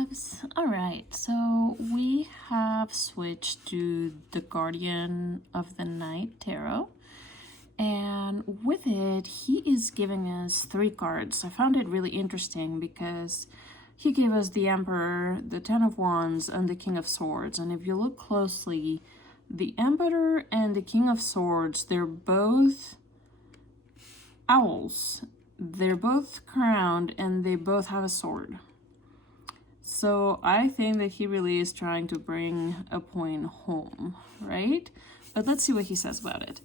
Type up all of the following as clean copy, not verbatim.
loves. All right, so we have switched to the Guardian of the Night Tarot, and with it he is giving us 3 cards. I found it really interesting because he gave us the Emperor, the Ten of Wands, and the King of Swords. And if you look closely, the Emperor and the King of Swords, they're both owls. They're both crowned and they both have a sword. So I think that he really is trying to bring a point home, right? But let's see what he says about it.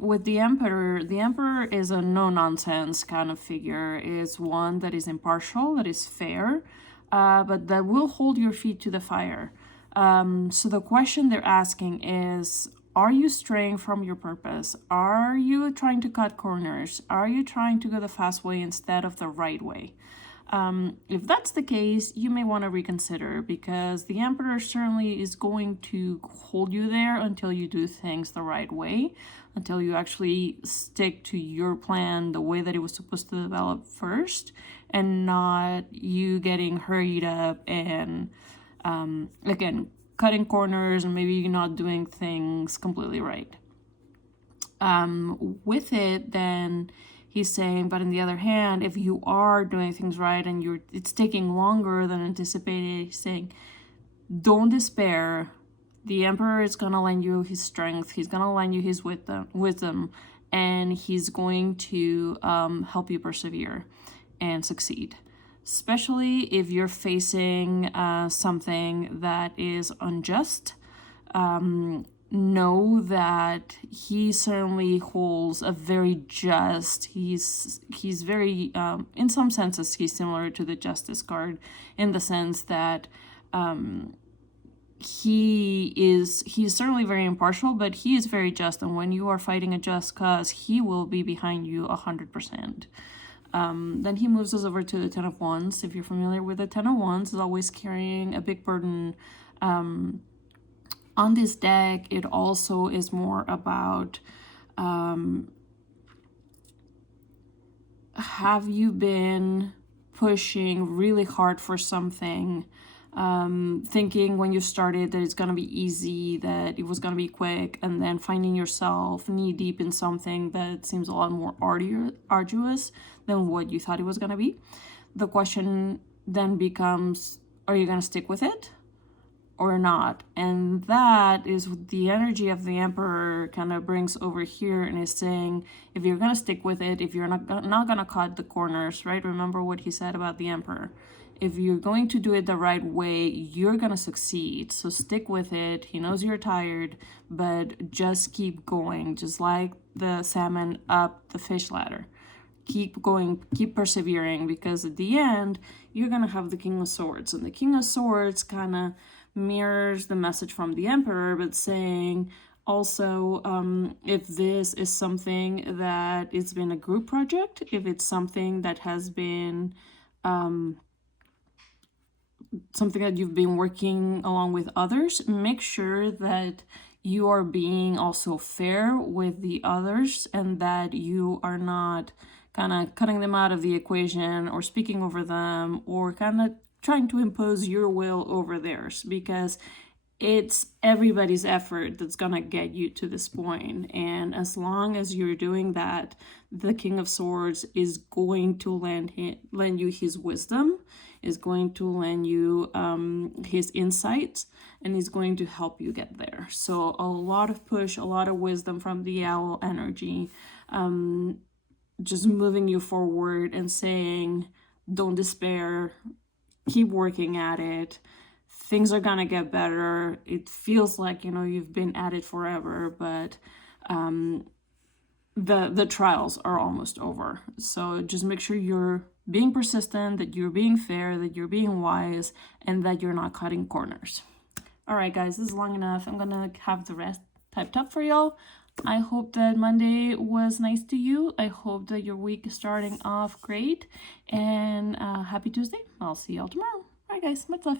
With the Emperor is a no-nonsense kind of figure. Is one that is impartial, that is fair, but that will hold your feet to the fire. So the question they're asking is, are you straying from your purpose? Are you trying to cut corners? Are you trying to go the fast way instead of the right way? If that's the case, you may want to reconsider, because the Emperor certainly is going to hold you there until you do things the right way, until you actually stick to your plan the way that it was supposed to develop first, and not you getting hurried up and, again, cutting corners and maybe not doing things completely right. With it, then he's saying, but on the other hand, if you are doing things right and it's taking longer than anticipated, he's saying, don't despair. The Emperor is going to lend you his strength. He's going to lend you his wisdom, and he's going to help you persevere and succeed. Especially if you're facing something that is unjust. Know that he certainly holds a very just, he's very, in some senses, he's similar to the Justice card, in the sense that he's certainly very impartial, but he is very just, and when you are fighting a just cause, he will be behind you 100%. Then he moves us over to the Ten of Wands. If you're familiar with the Ten of Wands, is always carrying a big burden. On this deck, it also is more about, have you been pushing really hard for something, thinking when you started that it's going to be easy, that it was going to be quick, and then finding yourself knee-deep in something that seems a lot more arduous than what you thought it was going to be. The question then becomes, are you going to stick with it or not? And that is the energy of the Emperor kind of brings over here, and is saying, if you're going to stick with it, if you're not going to cut the corners, right? Remember what he said about the Emperor. If you're going to do it the right way, you're going to succeed. So stick with it. He knows you're tired, but just keep going. Just like the salmon up the fish ladder. Keep going, keep persevering, because at the end, you're going to have the King of Swords. And the King of Swords kind of mirrors the message from the Emperor, but saying also, if this is something that it's been a group project, if it's something that has been something that you've been working along with others, make sure that you are being also fair with the others, and that you are not kind of cutting them out of the equation or speaking over them, or kind of trying to impose your will over theirs, because it's everybody's effort that's gonna get you to this point. And as long as you're doing that, the King of Swords is going to lend you his wisdom, is going to lend you his insights, and is going to help you get there. So a lot of push, a lot of wisdom from the owl energy, just moving you forward and saying, don't despair, keep working at it. Things are gonna get better. It feels like, you've been at it forever, but the trials are almost over. So just make sure you're being persistent, that you're being fair, that you're being wise, and that you're not cutting corners. All right, guys, this is long enough. I'm gonna have the rest typed up for y'all. I hope that Monday was nice to you. I hope that your week is starting off great, and happy Tuesday. I'll see y'all tomorrow. All right, guys, much love.